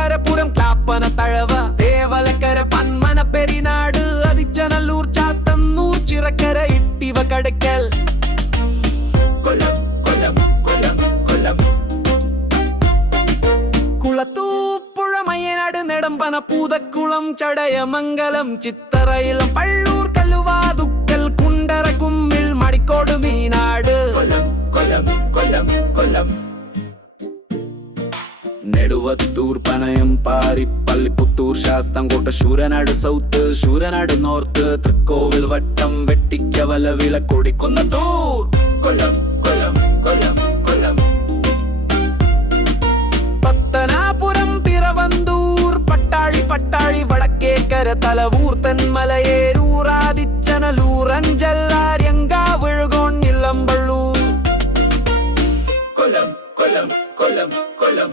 ഹരപുരം ക്ലാപ്പന തഴവ തേവലക്കര പന്മന പെരിനാട് അതിച്ചനല്ലൂർ ചാത്തന്നൂർ ചിറക്കര ഇട്ടിവ കടക്കൽ Kollam Kollam Kollam Kollam Kulathupuzha Mayyanad Nedumpana Poothakkulam Chadayamangalam ചിത്തറയിലും Pallur Kalluvathukkal Kundara Kummil മടിക്കോട് Meenad Kollam Kollam Kollam Kollam Neduvathur Panayam Parippally Puthur Sasthamkotta Sooranad south Sooranad north Thrikkovil വട്ടം വെട്ടിക്കവല വിളക്കൊടി കുന്നത്തൂർ കൊല്ലം കൊല്ലം കൊല്ലം കൊല്ലം പത്തനാപുരം പിറവന്തൂർ പട്ടാഴി പട്ടാഴി വടക്കേക്കര തലവൂർ തെന്മലയേരൂർ ആദിച്ചനലൂർ അഞ്ചല്ലാര്യങ്കാവിഴുകോൺ ഇളമ്പള്ളൂർ കൊല്ലം കൊല്ലം കൊല്ലം കൊല്ലം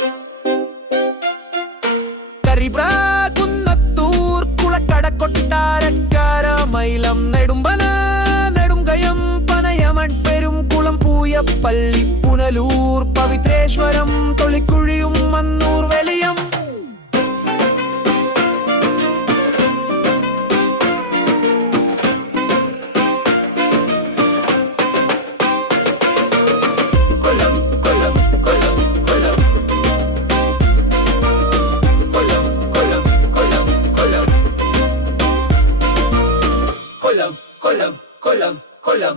കുന്നത്തൂർ കുളക്കട കൊട്ടാരക്കാര മൈലം നെടുമ്പന നെടുങ്കയം പനയമൺ പെരും കുളം പൂയപ്പള്ളി പുനലൂർ പവിത്രേശ്വരം തൊളിക്കുഴിയും മന്നൂർ വെളിയം കൊല്ലം കൊല്ലം കൊല്ലം കൊല്ലം